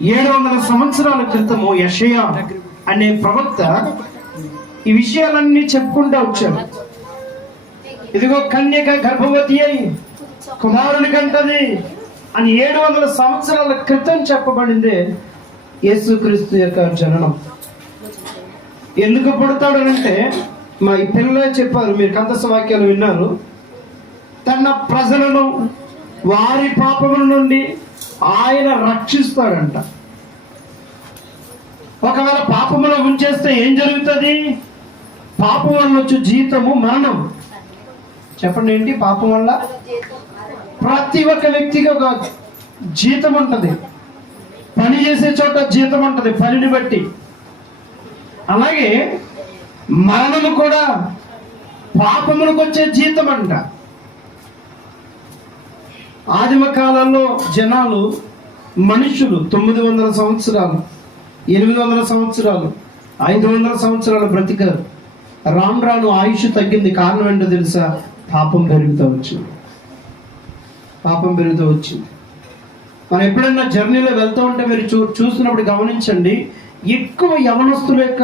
700 సంవత్సరాల క్రితము యెషయా అనే ప్రవక్త ఈ విషయాలన్నీ చెప్పుకుంటూ వచ్చాడు. ఇదిగో కన్యక గర్భవతి అయి కుమారుని కంటది అని 700 సంవత్సరాల క్రితం చెప్పబడిందే యేసుక్రీస్తు యొక్క జననం. ఎందుకు పుడతాడనంటే మా ఈ పిల్లలే చెప్పారు, మీరు కందస వాక్యాలు విన్నారు. తన ప్రజలను వారి పాపముల నుండి ఆయన రక్షిస్తాడంట. ఒకవేళ పాపములో ఉంచేస్తే ఏం జరుగుతుంది? పాపం వల్ల వచ్చే జీతము మరణం. చెప్పండి, ఏంటి పాపం వల్ల? ప్రతి ఒక్క వ్యక్తికి ఒక జీతం ఉంటుంది. పని చేసే చోట జీతం ఉంటుంది, పనిని బట్టి. అలాగే మరణము కూడా పాపములకు వచ్చే జీతం అంట. ఆదిమ కాలంలో జనాలు, మనుషులు 900 సంవత్సరాలు, 800 సంవత్సరాలు, 500 సంవత్సరాలు బ్రతికారు. రాను రాను ఆయుష్ తగ్గింది. కారణం ఏంటో తెలుసా? పాపం పెరుగుతూ వచ్చింది. పాపం పెరుగుతూ వచ్చింది. మనం ఎప్పుడైనా జర్నీలో వెళ్తూ ఉంటే మీరు చూస్తున్నప్పుడు గమనించండి, ఎక్కువ యవనస్తుల యొక్క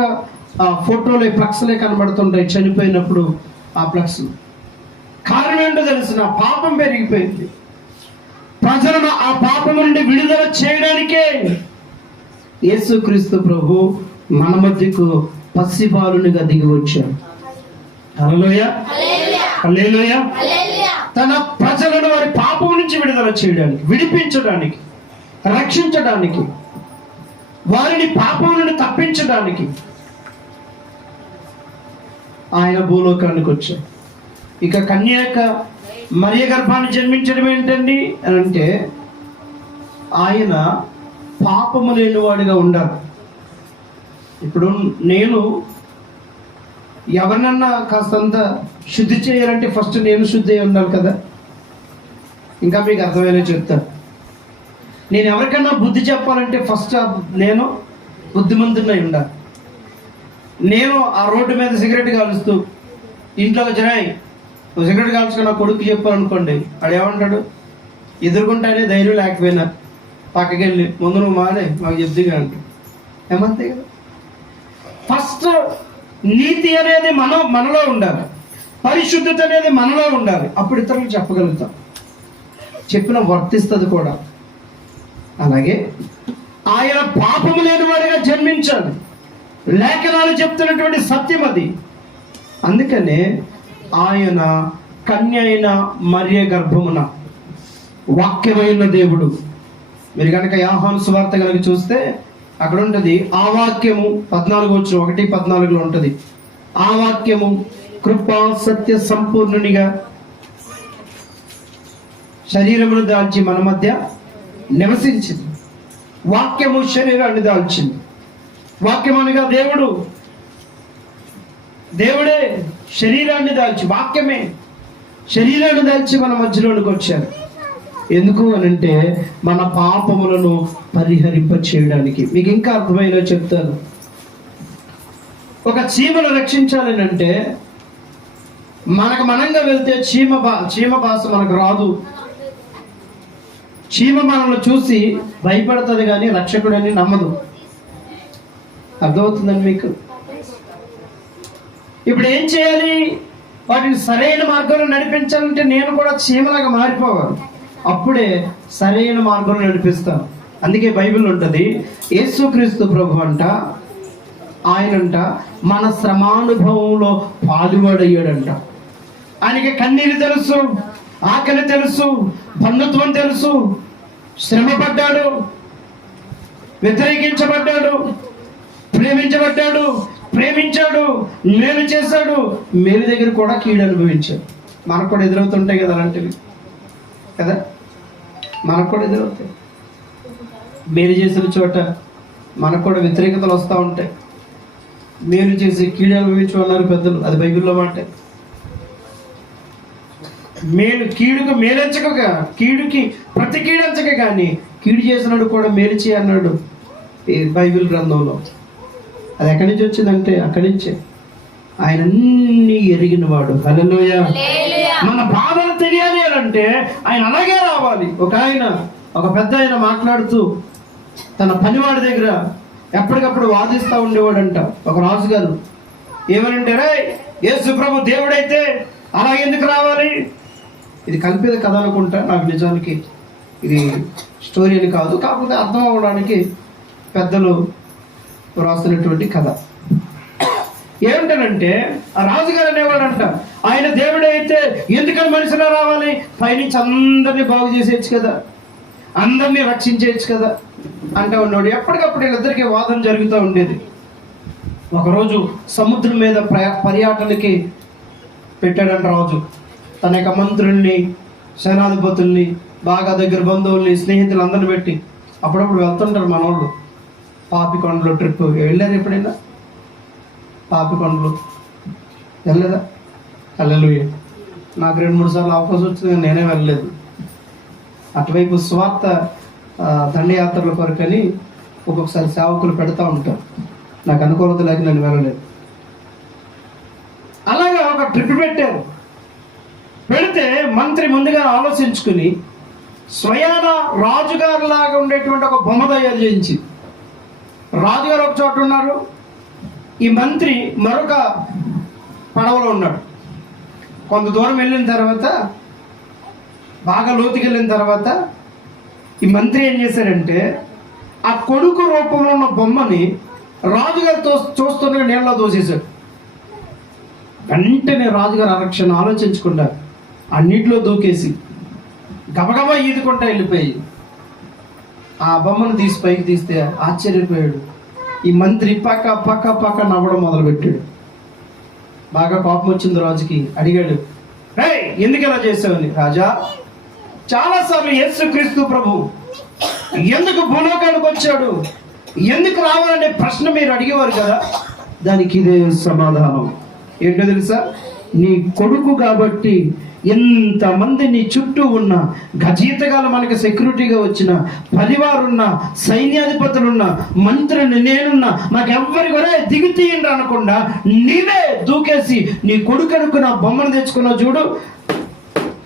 ఫోటోలు ఫ్లక్స్లే కనబడుతుంటాయి చనిపోయినప్పుడు. ఆ ఫ్లక్స్ కారణం ఏంటో తెలిసిన? పాపం పెరిగిపోయింది. ప్రజలను ఆ పాపం నుండి విడుదల చేయడానికే యేసుక్రీస్తు ప్రభు మన మధ్యకు పసిబాలునిగా దిగి వచ్చాడు. హల్లెలూయా, హల్లెలూయా. తన ప్రజలను వారి పాపం నుంచి విడుదల చేయడానికి, విడిపించడానికి, రక్షించడానికి, వారిని పాపం నుండి తప్పించడానికి ఆయన భూలోకానికి వచ్చాడు. ఇక కన్యక మరియ గర్భాన్ని జన్మించడం ఏంటండి అని అంటే, ఆయన పాపము లేనివాడిగా ఉండాలి. ఇప్పుడు నేను ఎవరినన్నా కాస్తంత శుద్ధి చేయాలంటే ఫస్ట్ నేను శుద్ధి అయి ఉండాలి కదా. ఇంకా మీకు అర్థమయ్యేలా చెప్తాను. నేను ఎవరికైనా బుద్ధి చెప్పాలంటే ఫస్ట్ నేను బుద్ధిమంతుడై ఉండాలి. నేను ఆ రోడ్డు మీద సిగరెట్ కాలుస్తూ ఇంట్లో వచ్చినాయి సిగరెట్ కాల్చుకుని నా కొడుకు చెప్పాలనుకోండి, వాడు ఏమంటాడు? ఎదుర్కొంటానే ధైర్యం లేకపోయినా పక్కకి వెళ్ళి, ముందు నువ్వు మానే మాకు చెప్దిగా అంటాడు. ఏమంతే కదా. ఫస్ట్ నీతి అనేది మనలో ఉండాలి, పరిశుద్ధత అనేది మనలో ఉండాలి. అప్పుడు ఇతరులకు చెప్పగలుగుతాం, చెప్పిన వర్తిస్తుంది కూడా. అలాగే ఆయన పాపము లేని వాడిగా జన్మించాలి. లేఖనాలు చెప్తున్నటువంటి సత్యం అది. అందుకనే ఆయన కన్య అయిన మరియ గర్భమున వాక్యమైన దేవుడు. మీరు కనుక యోహాను సువార్త కనుక చూస్తే అక్కడ ఉంటుంది, ఆ వాక్యము 14:1-14 ఉంటుంది. ఆ వాక్యము కృపా సత్య సంపూర్ణునిగా శరీరమును దాల్చి మన మధ్య నివసించింది. వాక్యము శరీరాన్ని దాల్చింది. వాక్యం అనగా దేవుడే శరీరాన్ని దాల్చి, వాక్యమే శరీరాన్ని దాల్చి మన మధ్యలోనికి వచ్చారు. ఎందుకు అనంటే మన పాపములను పరిహరింప చేయడానికి. మీకు ఇంకా అర్థమయ్యేలా చెప్తాను. ఒక చీమను రక్షించాలని అంటే మనకు మనంగా వెళ్తే చీమ భాష మనకు రాదు. చీమ మనల్ని చూసి భయపడుతుంది కానీ రక్షకుడని నమ్మదు. అర్థమవుతుందండి మీకు? ఇప్పుడు ఏం చేయాలి? వాటిని సరైన మార్గంలో నడిపించాలంటే నేను కూడా చీమలాగా మారిపోవాలి. అప్పుడే సరైన మార్గంలో నడిపిస్తాను. అందుకే బైబిల్ ఉంటుంది, యేసుక్రీస్తు ప్రభు ఆయనంట మన శ్రమానుభవంలో పాలువాడయ్యాడంట. ఆయనకి కన్నీరు తెలుసు, ఆకలి తెలుసు, బంధుత్వం తెలుసు. శ్రమ పడ్డాడు, వ్యతిరేకించబడ్డాడు, ప్రేమించబడ్డాడు, ప్రేమించాడు, మేలు చేశాడు. మేలు దగ్గర కూడా కీడు అనుభవించాడు. మనకు కూడా ఎదురవుతుంటాయి కదా అలాంటివి కదా. మనకు కూడా ఎదురవుతాయి. మేలు చేసిన చోట మనకు కూడా వ్యతిరేకతలు వస్తూ ఉంటాయి. మేలు చేసి కీడు అనుభవించు అన్నారు పెద్దలు, అది బైబిల్లో మాట. కీడుకు మేలెంచక, కీడుకి ప్రతి కీడంచక కానీ కీడు చేసినాడు కూడా మేలు చేయన్నాడు బైబిల్ గ్రంథంలో. అది ఎక్కడి నుంచి వచ్చిందంటే అక్కడి నుంచే. ఆయన అన్ని ఎరిగిన వాడు. హల్లెలూయా. మన బాధలు తెలియాలి అంటే ఆయన అలాగే రావాలి. ఒక పెద్ద ఆయన మాట్లాడుతూ తన పనివాడి దగ్గర ఎప్పటికప్పుడు వాదిస్తూ ఉండేవాడంట ఒక రాజుగారు. ఏమనంటే, రే యేసు ప్రభు దేవుడైతే అలా ఎందుకు రావాలి? ఇది కల్పిత కథ అనుకుంటా, నాకు నిజానికి ఇది స్టోరీ అని కాదు, కాకపోతే అర్థం అవ్వడానికి పెద్దలు రాస్తున్నటువంటి కథ. ఏమిటనంటే ఆ రాజుగారు అనేవాడంట, ఆయన దేవుడైతే ఎందుకని మనుషులా రావాలి? పైనుంచి అందరినీ బాగు చేసేయచ్చు కదా, అందరినీ రక్షించేయచ్చు కదా అంటూ ఉన్నాడు. ఎప్పటికప్పుడు వీళ్ళిద్దరికీ వాదన జరుగుతూ ఉండేది. ఒకరోజు సముద్రం మీద పర్యటనకి పెట్టాడంట రాజు. తన యొక్క మంత్రుల్ని, సేనాధిపతుల్ని, బాగా దగ్గర బంధువుల్ని, స్నేహితులు అందరిని పెట్టి అప్పుడప్పుడు వెళ్తుంటారు మన వాళ్ళు. పాపికొండలు ట్రిప్ వెళ్ళారు ఎప్పుడైనా? పాపికొండలు వెళ్ళలేదా? హల్లెలూయా. నాకు 2-3 సార్లు అవకాశం వచ్చింది కానీ నేనే వెళ్ళలేదు. అటువైపు స్వార్థ దండయాత్రల కొరకని ఒక్కొక్కసారి సేవకులు పెడతా ఉంటారు. నాకు అనుకూలత లేక నేను వెళ్ళలేదు. అలాగే ఒక ట్రిప్ పెట్టారు. పెడితే మంత్రి ముందుగా ఆలోచించుకుని స్వయాన రాజుగారు లాగా ఉండేటువంటి ఒక బొమ్మ తయారు చేయించి, రాజుగారు ఒక చోట ఉన్నారు, ఈ మంత్రి మరొక పడవలో ఉన్నాడు. కొంత దూరం వెళ్ళిన తర్వాత, బాగా లోతుకి వెళ్ళిన తర్వాత ఈ మంత్రి ఏం చేశాడంటే ఆ కొడుకు రూపంలో ఉన్న బొమ్మని రాజుగారితో చూస్తుండగా నీళ్ళలో దోసేశాడు. వెంటనే రాజుగారు ఆరక్షణ ఆలోచించుకున్నారు. ఆ నీటిలో దూకేసి గబగబా ఈదుకుంటా వెళ్ళిపోయి ఆ బొమ్మను తీసి పైకి తీస్తే ఆశ్చర్యపోయాడు. ఈ మంత్రి పక్క పక్క పక్క నవ్వడం మొదలుపెట్టాడు. బాగా కోపం వచ్చింది రాజుకి. అడిగాడు, రే ఎందుకు ఇలా చేసావని. రాజా, చాలాసార్లు యేసుక్రీస్తు ప్రభు ఎందుకు భూలోకానికి వచ్చాడు, ఎందుకు రావాలనే ప్రశ్న మీరు అడిగేవారు కదా, దానికి ఇదే సమాధానం. ఏంటో తెలుసా? నీ కొడుకు కాబట్టి ఎంతమంది నీ చుట్టూ ఉన్న గజీతగాలు మనకి సెక్యూరిటీగా వచ్చిన పరివారున్న, సైన్యాధిపతులున్న, మంత్రులు నేనున్నా, నాకు ఎవ్వరి కూడా దిగి తీయండి అనకుండా నీవే దూకేసి నీ కొడుకు అనుకున్న బొమ్మను తెచ్చుకున్నావు చూడు.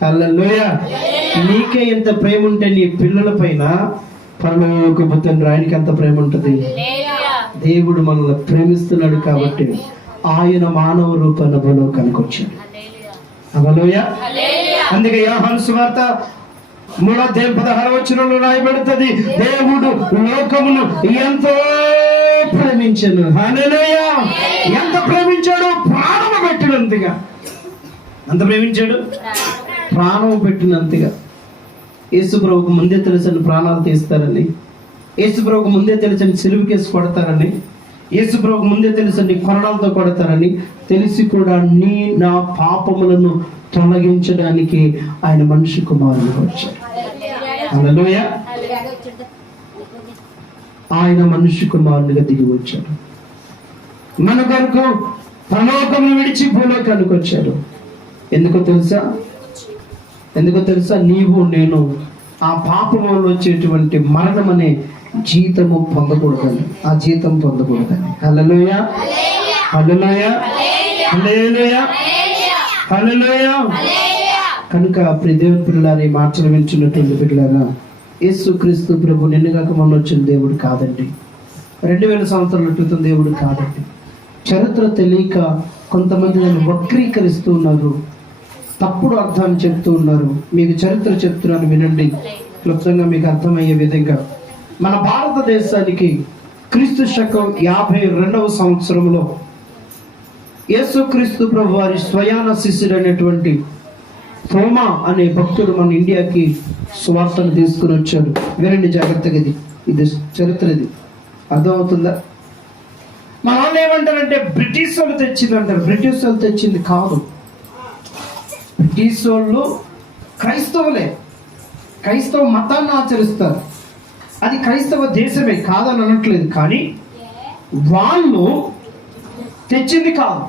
హల్లెలూయా. నీకే ఎంత ప్రేమ ఉంటే నీ పిల్లల పైన పరలోకపు తండ్రి ఆయనకి ఎంత ప్రేమ ఉంటుంది. దేవుడు మనల్ని ప్రేమిస్తున్నాడు కాబట్టి ఆయన మానవ రూపాన్ని భూలోకానికి వచ్చాడు. హల్లెలూయా. అందుకే యోహాను సువార్త 3:16 రాయబడుతుంది, దేవుడు లోకమును ఎంతో ప్రేమించను. హల్లెలూయా. ఎంత ప్రేమించాడు? ప్రాణము పెట్టినంతగా. ఎంత ప్రేమించాడు? ప్రాణం పెట్టినంతగా. యేసుప్రభుకు ముందే తెలుసని ప్రాణాలు తీస్తారని, యేసుప్రభుకు ముందే తెలుసని సిలువకేసి కొడతారని, యేసుప్రభుకు ముందే తెలుసని కొరడాలతో కొడతారని తెలిసి కూడా నా పాపములను తొలగించడానికి ఆయన మనిషి కుమారుడు వచ్చాడు. హల్లెలూయా. ఆయన మనిషి కుమారునిగా దిగి వచ్చాడు. మన కొరకు పరలోకమును విడిచి భూలోకానికి వచ్చాడు. ఎందుకో తెలుసా? నీవు నేను ఆ పాపంలో వచ్చేటువంటి మరణం అనే జీతము పొందకూడదని, ఆ జీతం పొందకూడదని. హల్లెలూయా. హల్లెలూయా. హల్లెలూయా. హల్లెలూయా. కనుక దేవుని పిల్లలారా, ఈ మాటలు వింటున్నటువంటి పిల్లలారా, యేసుక్రీస్తు ప్రభు నిన్నగాక మొన్న వచ్చిన దేవుడు కాదండి. 2000 సంవత్సరాల క్రితం దేవుడు కాదండి. చరిత్ర తెలియక కొంతమంది నన్ను వక్రీకరిస్తూ ఉన్నారు, తప్పుడు అర్థాన్ని చెప్తూ ఉన్నారు. మీకు చరిత్ర చెప్తున్నాను, వినండి. క్లుప్తంగా మీకు అర్థమయ్యే విధంగా, మన భారతదేశానికి క్రీస్తు శకం 52వ సంవత్సరంలో యేసుక్రీస్తు ప్రభు వారి స్వయాన శిష్యుడైనటువంటి తోమా అనే భక్తుడు మన ఇండియాకి సువార్తను తీసుకుని వచ్చాడు. వినండి జాగ్రత్తగా, ఇది చరిత్ర, ఇది అర్థమవుతుందా? మన వాళ్ళు ఏమంటారంటే బ్రిటిష్ వాళ్ళు తెచ్చింది అంటారు. బ్రిటిష్ వాళ్ళు తెచ్చింది కాదు. బ్రిటిష్ వాళ్ళు క్రైస్తవులే, క్రైస్తవ మతాన్ని ఆచరిస్తారు. అది క్రైస్తవ దేశమే, కాదని అనట్లేదు, కానీ వాళ్ళు తెచ్చింది కాదు.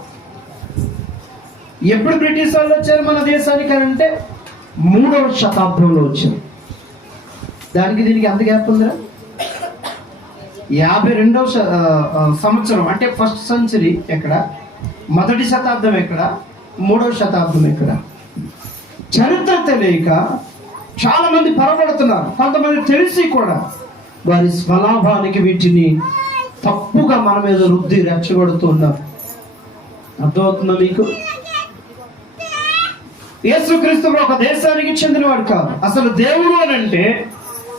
ఎప్పుడు బ్రిటిష్ వాళ్ళు వచ్చారు మన దేశానికి అంటే 3వ శతాబ్దంలో వచ్చారు. దానికి దీనికి అంత గ్యాప్ ఉందిరా. 52వ సంవత్సరం అంటే ఫస్ట్ సెంచరీ ఎక్కడ, మొదటి శతాబ్దం ఎక్కడ, 3వ శతాబ్దం ఎక్కడ? చరిత్ర తెలియక చాలా మంది పొరపడుతున్నారు. కొంతమంది తెలిసి కూడా వారి స్వలాభానికి వీటిని తప్పుగా మన మీద రుద్ది రెచ్చగొడుతున్నారు. అర్థమవుతుందా మీకు? యేసుక్రీస్తు ఒక దేశానికి చెందినవాడు కాదు. అసలు దేవుడు అని అంటే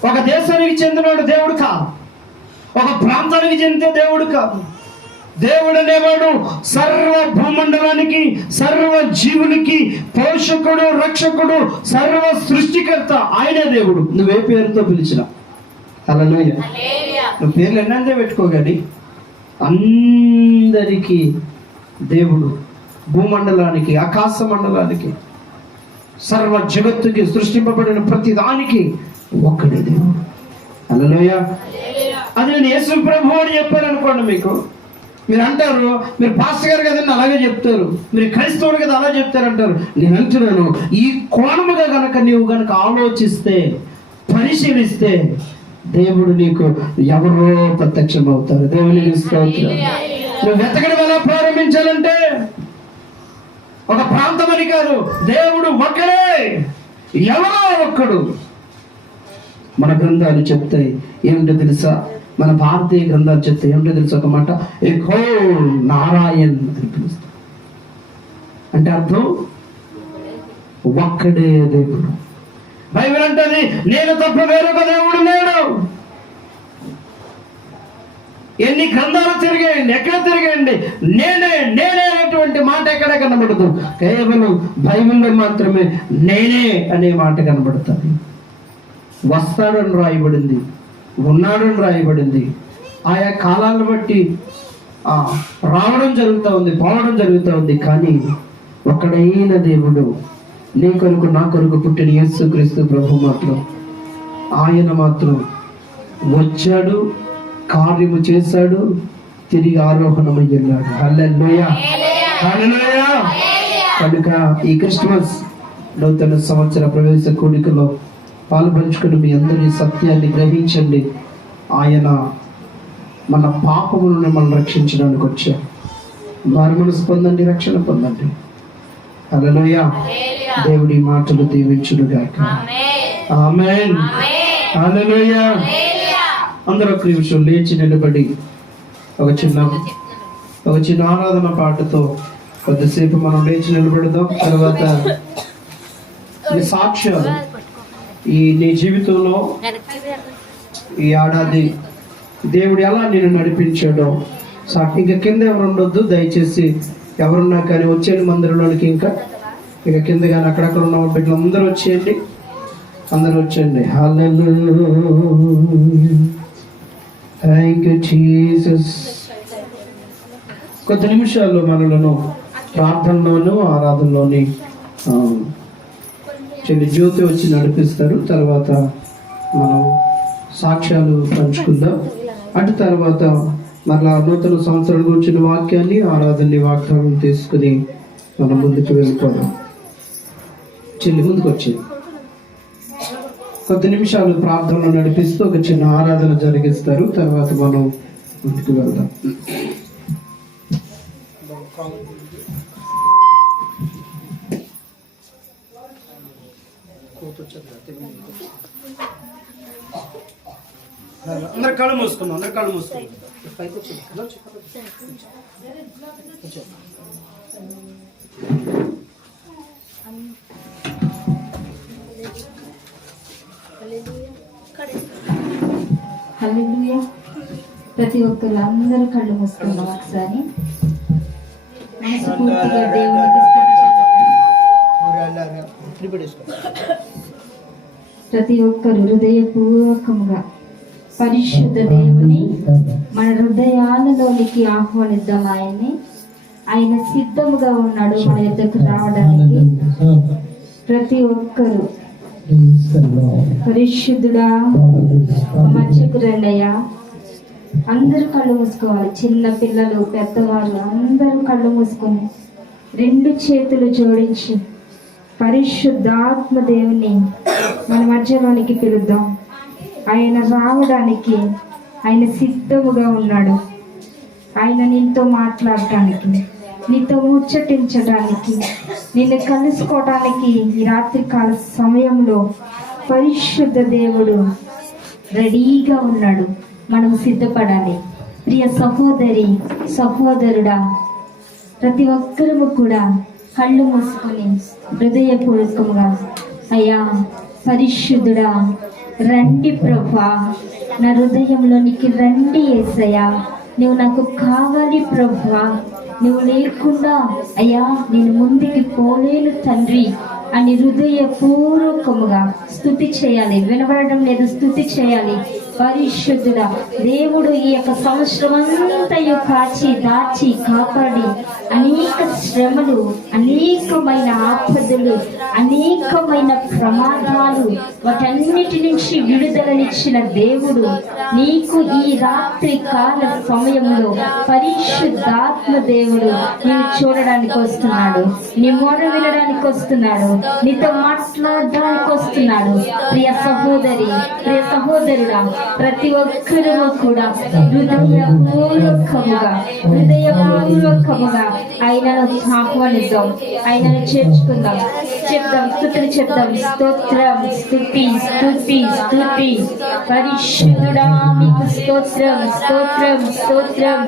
ఒక దేశానికి చెందినవాడు దేవుడు కాదు, ఒక ప్రాంతానికి చెందిన దేవుడు కాదు. దేవుడు అనేవాడు సర్వ భూమండలానికి, సర్వ జీవులకి పోషకుడు, రక్షకుడు, సర్వ సృష్టికర్త. ఆయనే దేవుడు. నువ్వే పేరుతో పిలిచినా. హల్లెలూయా. నువ్వు పేర్లు ఎన్నంతే పెట్టుకోగాని అందరికీ దేవుడు, భూమండలానికి, ఆకాశ మండలానికి, సర్వ జగత్తుకి, సృష్టింపబడిన ప్రతి దానికి ఒక్కడే దేవుడు. హల్లెలూయా. అది నేను యేసు ప్రభు అని చెప్పారనుకోండి, మీరు అంటారు, మీరు పాస్టర్ గారు కదండి అలాగే చెప్తారు, మీరు క్రైస్తవులు కదా అలా చెప్తారంటారు. నేను అంటున్నాను, ఈ కోణముగా గనక నీవు గనక ఆలోచిస్తే, పరిశీలిస్తే, దేవుడు నీకు ఎవరో ప్రత్యక్షం అవుతారు. దేవునికి స్తోత్రం. నువ్వు వెతకడం ఎలా ప్రారంభించాలంటే ఒక ప్రాంతం అని కాదు, దేవుడు ఒక్కడే, ఎవరో ఒక్కడు. మన గ్రంథాలు చెప్తాయి ఏమిటో తెలుసా? మన భారతీయ గ్రంథాలు చెప్తాయి ఏమిటో తెలుసా? ఒక మాట, ఏకో నారాయణ్ అని పిలుస్తాం. అంటే అర్థం ఒక్కడే దేవుడు. బైబిల్ అంటది, నేను తప్ప వేరొక దేవుడు లేడు. ఎన్ని గ్రంథాలు తిరిగేయండి, ఎక్కడ తిరిగేయండి, నేనే నేనే అనేటువంటి మాట ఎక్కడ కనబడదు. కేవలం బైబిల్లో మాత్రమే నేనే అనే మాట కనబడుతుంది. వస్తాడని రాయబడింది, ఉన్నాడని రాయబడింది. ఆయా కాలాలను బట్టి రావడం జరుగుతూ ఉంది, పోవడం జరుగుతూ ఉంది. కానీ ఒకడైన దేవుడు, నీ కొరకు నా కొరకు పుట్టిన యేసుక్రీస్తు ప్రభు మాత్రం, ఆయన మాత్రం వచ్చాడు, కార్యము చేశాడు, తిరిగి ఆరోహణమయ్యాడు. హల్లెలూయా, హల్లెలూయా. కనుక ఈ క్రిస్మస్ నూతన సంవత్సర ప్రవేశ కూడికలో పాల్పంచుకుని మీ అందరి సత్యాన్ని గ్రహించండి. ఆయన మన పాపములను మనం రక్షించడానికి వచ్చారు. వారి మనసు పొందండి, రక్షణ పొందండి. హల్లెలూయా. దేవుడి మాటలు దీవించునుగాక. ఆమేన్. హల్లెలూయా. అందరూ ఒక నిమిషం లేచి నిలబడి ఒక చిన్న ఆరాధన పాటతో కొద్దిసేపు మనం లేచి నిలబడదాం. తర్వాత నీ సాక్ష్యాలు, ఈ నీ జీవితంలో ఈ ఏడాది దేవుడు ఎలా నేను నడిపించాడో ఇంకా కింద ఎవరు ఉండొద్దు దయచేసి. ఎవరున్నా కానీ వచ్చేయండి మందిరంలోనికి. ఇంకా కింద కానీ అక్కడక్కడ ఉన్న బిడ్డలు అందరూ వచ్చేయండి, అందరూ వచ్చేయండి. హల్లెలూయా, థ్యాంక్ యూ జీసస్. కొద్ది నిమిషాల్లో మనలను ప్రార్థనలోను ఆరాధనలోని జ్యోతి వచ్చి నడిపిస్తారు. తర్వాత మనం సాక్ష్యాలు పంచుకుందాం. అటు తర్వాత మరలా నూతన సంవత్సరం గురించిన వాక్యాన్ని, ఆరాధనని, వాగ్దానం తీసుకుని మనం ముందుకు వెళ్ళిపోదాం. ముందుకు వచ్చేది కొద్ది నిమిషాలు ప్రార్థనలు నడిపిస్తూ ఒక చిన్న ఆరాధన జరిగిస్తారు. తర్వాత మనం ముందుకు వెళ్దాం. అందరు కళ్ళు మూసుకున్నాం, అందరు కళ్ళు మూసుకున్నాం. హల్లెలూయా. ప్రతి ఒక్కరు అందరూ కళ్ళు మూసుకున్నాం. ఒకసారి మనస్ఫూర్తిగా దేవునికి ప్రతి ఒక్కరు హృదయపూర్వకంగా పరిశుద్ధ దేవుని మన హృదయాలలోనికి ఆహ్వానిద్దాం. ఆయన సిద్ధముగా ఉన్నాడు మన యొద్దకు రావడానికి. ప్రతి ఒక్కరు పరిశుద్ధుడా మధ్యకు రండయ్యా. అందరూ కళ్ళు మూసుకోవాలి. చిన్న పిల్లలు, పెద్దవాళ్ళు అందరూ కళ్ళు మూసుకొని రెండు చేతులు జోడించి పరిశుద్ధాత్మ దేవుని మన మధ్యలోనికి పిలుద్దాం. ఆయన రావడానికి ఆయన సిద్ధముగా ఉన్నాడు. ఆయన నీతో మాట్లాడటానికి, నీతో ముచ్చటించడానికి, నిన్ను కలుసుకోవడానికి ఈ రాత్రికాల సమయంలో పరిశుద్ధ దేవుడు రెడీగా ఉన్నాడు. మనం సిద్ధపడాలి. ప్రియ సహోదరి, సహోదరుడా, ప్రతి ఒక్కరము కూడా కళ్ళు మూసుకొని హృదయపూర్వకంగా, అయ్యా పరిశుద్ధుడా, రండి ప్రభా, నా హృదయంలోనికి రండి యేసయ్యా, నువ్వు నాకు కావాలి ప్రభా, నువ్వు లేకుండా అయ్యా నేను ముందుకి పోలేను తండ్రి అని హృదయపూర్వకముగా స్తుతి చేయాలి. వినబడడం లేదు, స్తుతి చేయాలి. పరిశుద్ధుడా, దేవుడు ఈ యొక్క సంవత్సరం అంతయు కాచి దాచి కాపాడి అనేక శ్రమలు, అనేకమైన ఆపదలు, అనేకమైన ప్రమాదాలు, వాటన్నిటి నుంచి విడుదలనిచ్చిన దేవుడు నీకు ఈ రాత్రి కాల సమయంలో పరిశుద్ధాత్మ దేవుడు నేను చూడడానికి వస్తున్నాడు, నీ మొర వినడానికి వస్తున్నాడు, నీతో మాట్లాడడానికి వస్తున్నాడు. ప్రియ సహోదరి, ప్రియ సహోదరుడా, ప్రతి ఒక్కరూ కూడా హృదయపూర్వకముగా ఆయనను ఆహ్వానిద్దాం, ఆయనను చేర్చుకుందాం, చెప్దాం, స్తుతులు చెప్దాం. స్తోత్రం, స్తుతి, స్తుతి, స్తుతి. పరిశుద్ధుడా మీకు స్తోత్రం, స్తోత్రం, స్తోత్రం,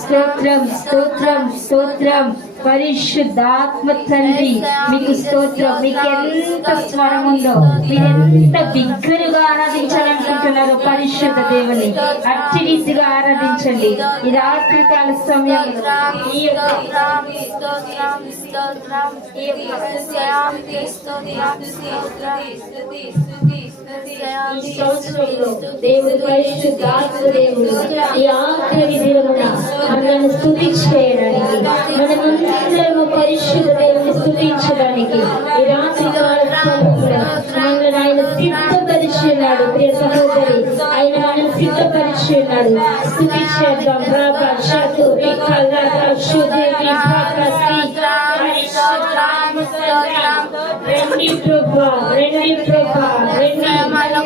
స్తోత్రం, స్తోత్రం, స్తోత్రం. పరిశుద్ధాత్మ తండ్రి మీకు స్తోత్రం. మీకు ఎంత స్వరం ఉందో, మీరు ఎంత బిగ్గరగా ఆరాధించాలనుకుంటున్నారో పరిశుద్ధ దేవుని అట్టి రీతిగా ఆరాధించండి. ఈ రాత్రి కాల సమయంలో దేవుడు పరిశుద్ధాత్మ దేవుడు ఈ ఆఖరి దినమున మనల్ని స్తుతి చేయడానికి, మనమందరము పరిశుద్ధ దేవుని స్తుతించడానికి ఈ రాత్రి కాల సమయంలో మనల్ని ఆయన సిద్ధపరిచున్నాడు. ప్రియ సహోదరి, ఆయన మనం సిద్ధపరిచున్నాడు. స్తుతి చేద్దాం. రాబా షతు వికలత శుద్ధి విభాకసి రండి ప్రభా, రండి ప్రభా, రండి.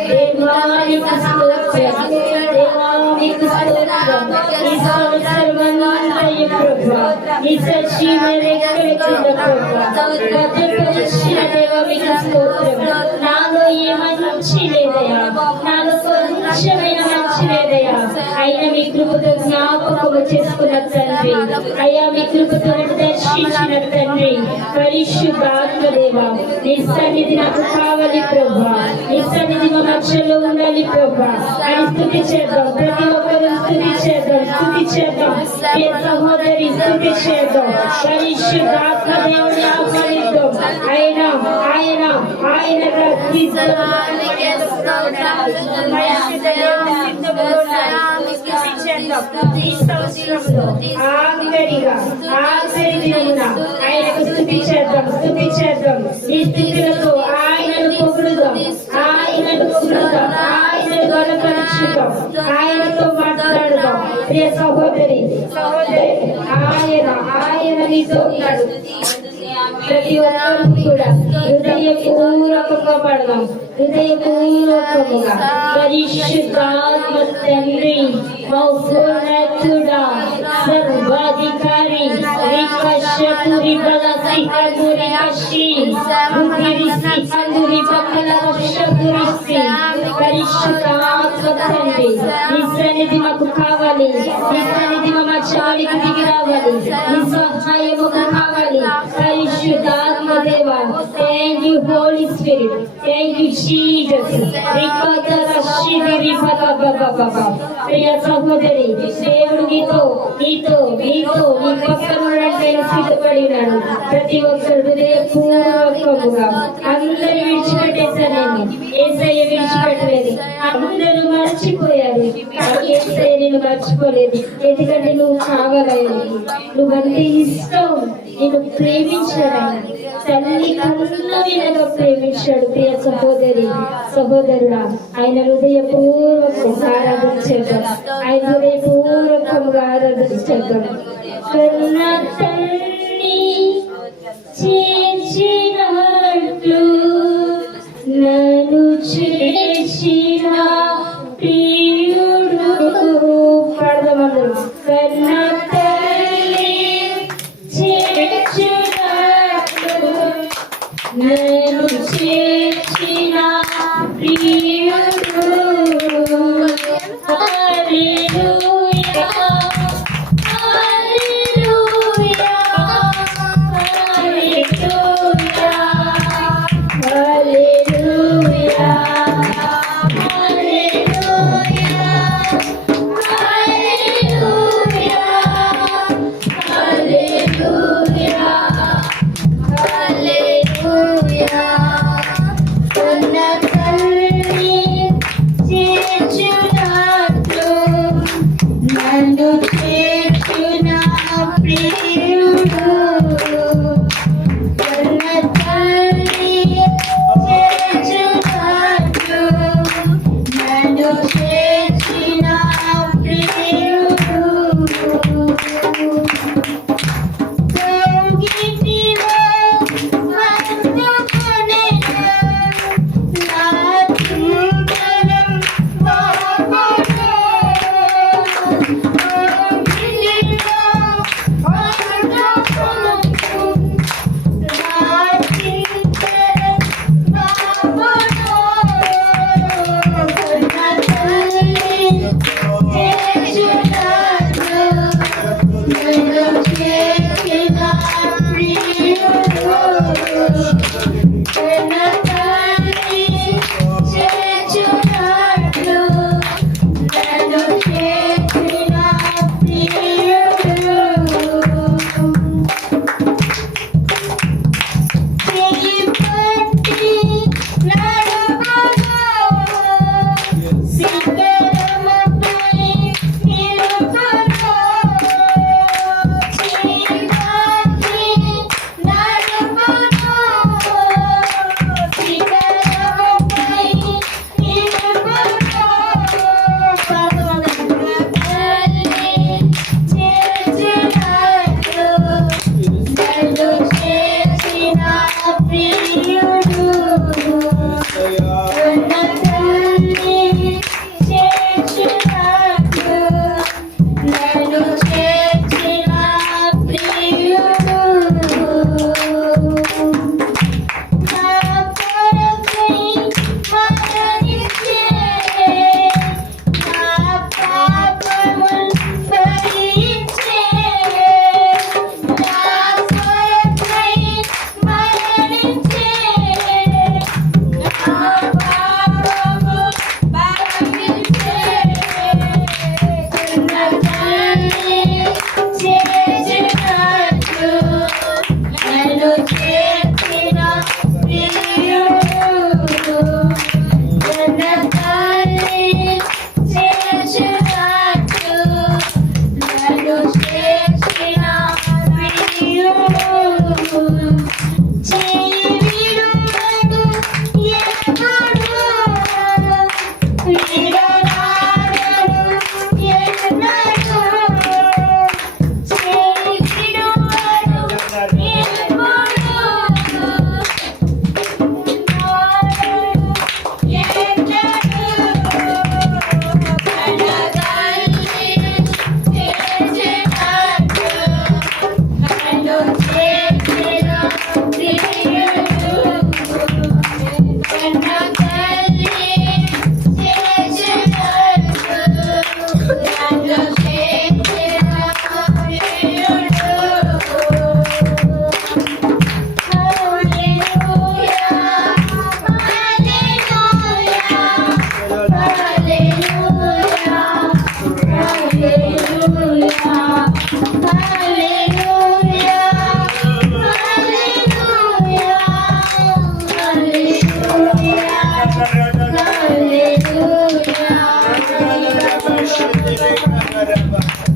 దేవానికి స్తోత్రం, దేవానికి స్తోత్రం. ఈ సంవత్సరమంతయు ప్రభా ఈ సజీవ రెక్కల ప్రభా భద్రపరిచిన దేవా మీకు స్తోత్రం. నాలో ఏ మంచి లేదయా, నాలో కొంచెమైన మంచి లేదయా, అయినా మీ కృపతో జ్ఞాపకము చేసుకున్న తండ్రి, అయ్యా మీ కృపతో దర్శించిన తండ్రి, పరిశుద్ధాత్మ దేవా నీ సన్నిధి నాకు కావాలి ప్రభా, నీ సన్నిధి మా మధ్యలో ఉండాలి ప్రభా అని స్తుతి చేద్దాం. ప్రతి ఒక్కరూ స్తుతి చేద్దాం, స్తుతి చేద్దాం. ఏ సహోదరి స్తుతి చేద్దాం. పరిశుద్ధాత్మ దేవుని ఆహ్వానిద్దాం. ఆయన ఆయన ఆయనగా ఆఖరి దినమున ఆయనకు స్తుతి చేద్దాం, స్తుతి చేద్దాం. ఈ స్థితులతో ఆయనను పొగుడుదాం, ఆయనను పొగుడుదాం, ఆయనను గణపరుచుదాం, ఆయనతో మాట్లాడుదాం. ప్రియ సహోదరి, సహోదరి, ఆయన నీతో ఉన్నాడు. ప్రతి ఒక్కరు కూడా హృదయపూర్వకంగా పడదాం, హృదయపూర్వకముగా. పరిశుద్ధాత్మ తండ్రి, మౌనతుడా, సర్వాధికారి, రికషతురి బలసి హందురి అషి రుగిరిసి హందురి బకల వక్షతురిసి. పరిశుద్ధాత్మ తండ్రి, నీ సన్నిధి మాకు కావాలి, నీ సన్నిధి మా మధ్యలోనికి దిగి రావాలి, నీ సహాయము కావాలి. పరిశుద్ధాత్మ దేవా, thank you holy spirit, thank you Jesus. ప్రియ సహోదరి, దేవుడు నీతో నీతో నీతో నీ పక్కన ఉండడానికి సిద్ధపడినాడు. ప్రతి ఒక్కరు హృదయపూర్వకముగా అందరూ విడిచిపెట్టేశానేమి, యేసయ్య విడిచిపెట్టలేదు. అందరూ మర్చిపోయారు, యేసయ్య నేను మర్చిపోలేదు. ఎందుకంటే నువ్వు కావాలని, నువ్వంటే ఇష్టం, నేను ప్రేమించాడని తల్లి కన్నా వినగా ప్రేమించాడు. ప్రియ సహోదరి, సహోదరుడా, ఆయన హృదయపూర్వకంగా ఆరాధించేద్దాం, ఆయన హృదయపూర్వకంగా ఆరాధించేద్దాం. కన్నా తల్లి చేర్చినట్లు నన్ను చేర్చిన ప్రియుడు. పాడదామందరూ. కన్నా తల్లి చేర్చినట్లు నన్ను చేర్చిన ప్రియుడు నన్ను చేర్చిన ప్రియుడు కన్న తల్లి చేర్చునట్లు నన్ను చేర్చిన ప్రియుడు కౌగిలిలో హత్తుకొనెను నా చుట్టలం బాబను కౌగిలిలో హత్తుకొనెను నా చుట్టలం బాబను కన్న తల్లి చేర్చునట్లు నన్ను చేర్చిన ప్రియుడు కన్న తల్లి చేర్చునట్లు నన్ను చేర్చిన ప్రియుడు చెయ్యి పట్టి నడుపును శిఖరముపై నిలుపును చెయ్యి పట్టి నడుపును శిఖరముపై నిలుపును పవన తల్లి చేర్చినట్లు నన్ను చేర్చిన ప్రియుడు కన్న తల్లి చేర్చినట్లు నన్ను చేర్చిన ప్రియుడు నా కొరకై మరణించే నా పాపములు భరించే నా కొరకై మరణించే నా పాపములు భరించే కన్న తల్లి చేర్చినట్లు నన్ను చేర్చిన ప్రియుడు కన్న తల్లి చేర్చినట్లు నన్ను చేర్చిన ప్రియుడు చెయ్యి విడువడు ఎప్పుడు విడనాడడు ఎన్నడూ చెయ్యి విడువడు ఎప్పుడు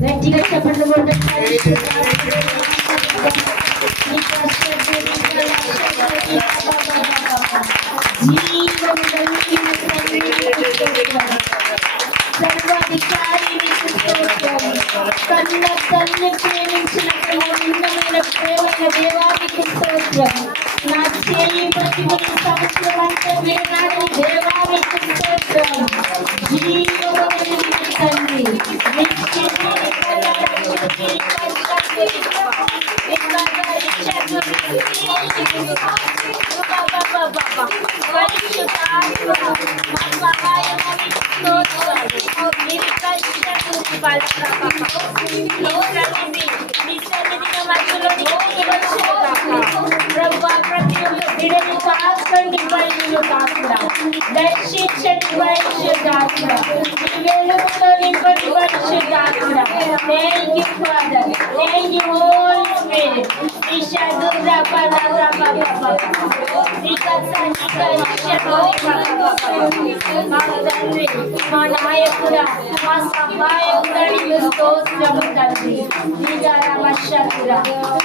గట్టిగా చెప్పండి సర్వాధికారి కన్న తల్లి ప్రేమించిన ఉన్నమైన ప్రేమైన దేవానికి స్తోత్రం నా చేయి ప్రతి ఒక్క సంవత్సరం అంటే వినాడు దేవానికి స్తోత్రం జీవమైన తండ్రి పరిశుద్ధ ప్రభా ప్రతి ఒక్క బిడ్డని కాకండి బయలు కాకుండా దర్శించండి పరిశుద్ధాత్మ వెలుగులో నింపడి పరిశుద్ధాత్మ thank you father thank you holy spirit నిషాదురా పదరా బాబా మా తండ్రి మా నాయకుడా మా సహాయకుడని స్తోత్రము తండ్రి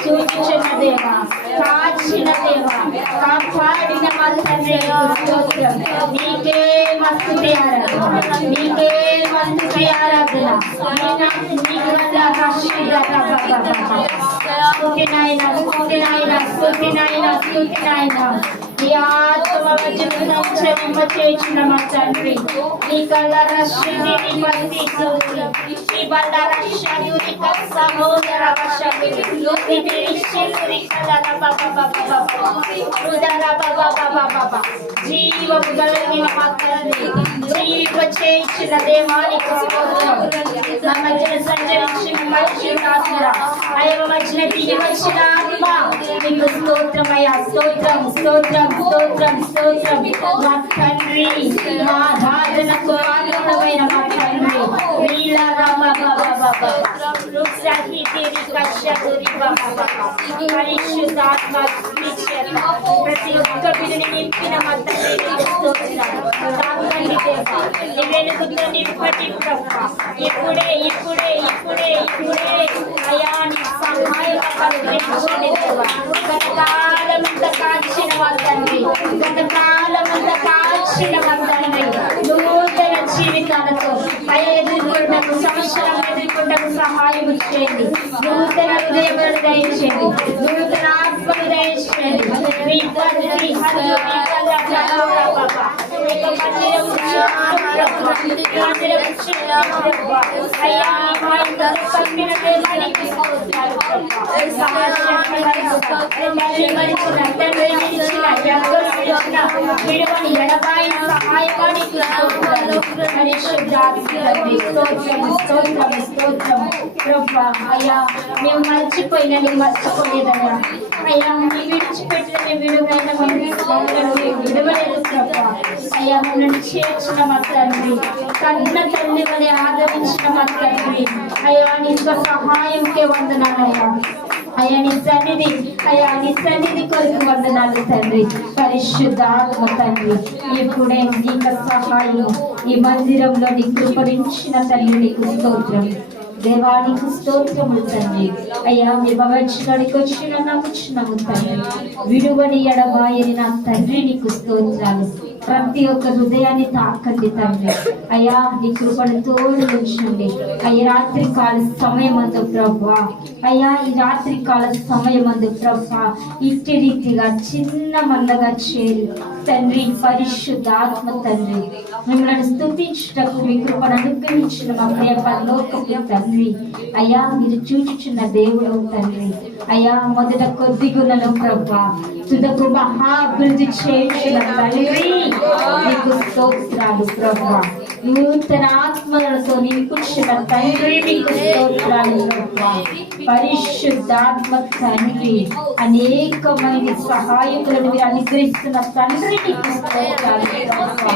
చూపించిన దేవా కాచిన దేవా కాపాడిన మా తండ్రి స్తోత్రం నీకే మస్తుతి ఆరాధన నీకే మస్తుతి ఆరాధన స్తుతి నాయన ఈ ఆత్మ వచనం చేసిన మా తండ్రి నీ కళ్ళ రశ్మి నీ భక్తి ఈ బండార శరీరి సహోదర వశమి నీ శరీరి కళ్ళ బాబా జీవము కలిగిన మా తండ్రి జీవింప చేయించిన దేవానికి స్తోత్రం నా మధ్యన సంచరించిన పరిశుద్ధాత్మ అయ్యవ మధ్యన దిగి వచ్చిన ఆత్మ నీకు స్తోత్రమయ్యా స్తోత్రం స్తోత్రం స్తోత్రం స్తోత్రం మా తండ్రి మా ఆరాధనకు ఆనందమైన మా తండ్రి నీలా రామ బాబా పరిశుద్ధాత్మ ప్రతి ఒక్క బిడ్డని నింపిన మా తండ్రి నింపటి ఇప్పుడే ఇప్పుడే ఇప్పుడే ఇప్పుడే అయా నీ సహాయం గతకాలమంత కాచిన మా తండ్రి గతకాలమంత కాచిన మా తండ్రి నూతన జీవితాలతో అయ్యా ఎదుర్కొంటకు సంవత్సరం ఎదుర్కొంటకు సహాయం చేయండి నూతన హృదయములను దయచేయండి నూతన ఆత్మను దయచేయండి అయ్యా మేము మర్చిపోయిన మర్చిపోలేదయ్యా అయ్యా విడిచిపెట్టిన విడుదైన విడవలేదు అయ్యా మమ్మల్ని చేర్చిన మా తండ్రి కన్న తల్లి వలె ఆదరించిన మా తండ్రి అయ్యా నీ సహాయంకే వందనాలయ్యా అయ్యా నీ సన్నిధి కొరకు వందనాలు తండ్రి పరిశుద్ధాత్మ తండ్రి ఇప్పుడే నీకు సహాయం ఈ మందిరంలో నీ కృపరించిన తల్లి నీకు స్తోత్రం దేవానికి స్తోత్రములు తండ్రి అయ్యా మీ భవిష్యత్తుకి వచ్చిన నమ్ముచున్నాము తండ్రి విడువని ఎడబాయని నా తండ్రి నీకు స్తోత్రాలు ప్రతి ఒక్క హృదయాన్ని తాకండి తండ్రి అయ్యా నీ కృపను తోడు ఉంచండి అయ్యా రాత్రి కాల సమయమందు ప్రభా అయ్యా ఈ రాత్రి కాల సమయమందు ప్రభా ఇట్టి రీతిగా చిన్న మందగా చేరి తండ్రి పరిశుద్ధాత్మ తండ్రి మిమ్మల్ని స్తుతించుటకు మీ కృపను అనుగ్రహించిన మా ప్రియ పరలోకపు తండ్రి అయ్యా మీరు చూచుచున్న దేవుడు తండ్రి అయ్యా మొదట కొద్ది గుణలో ప్రభా తుదకు మహాభివృద్ధి చేయించిన తండ్రి నీకు స్తోత్రాలు ప్రభా నూతన ఆత్మలతో నింపుచిన తండ్రి నీకు స్తోత్రాలు ప్రభా పరిశుద్ధాత్మ తండ్రి అనేకమైన సహాయకులను మీరు అనుగ్రహిస్తున్న తండ్రి నీకు స్తోత్రాలు ప్రభా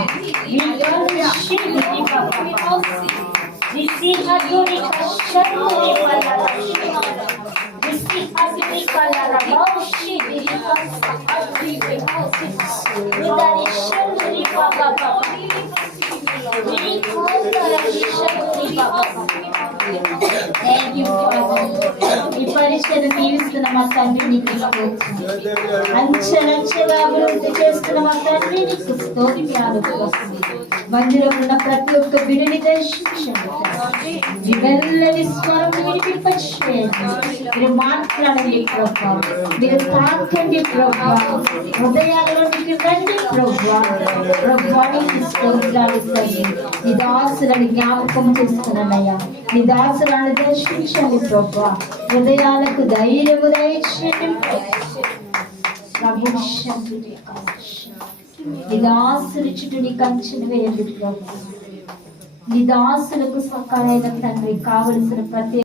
ఈ పరిచయం దీవిస్తున్న మా తండ్రి నీకు అంచెలంచెగా అభివృద్ధి చేస్తున్న మా తండ్రి నీకు స్తోత్రాలు మందిరం ఉన్న ప్రతి ఒక్క బిడ్డని దర్శించండి వెళ్ళని స్వరం వినిపింపచేయండి మీరు మాట్లాడండి ప్రభా మీరు తాకండి ప్రభా హృదయాల్లోనికి రండి ప్రభా ప్రభానికి స్తోత్రాలు తండ్రి నీ దాసులను జ్ఞాపకం చేస్తున్నానయ్యా నీ దాసులను దర్శించండి ప్రభా హృదయాలకు ధైర్యము దయచేయండి ప్రభు నీ దాసుని చుట్టూ నీ కంచెను వేయండి ప్రభా నీ దాసులకు సకాలైన తండ్రి కావలసిన ప్రతి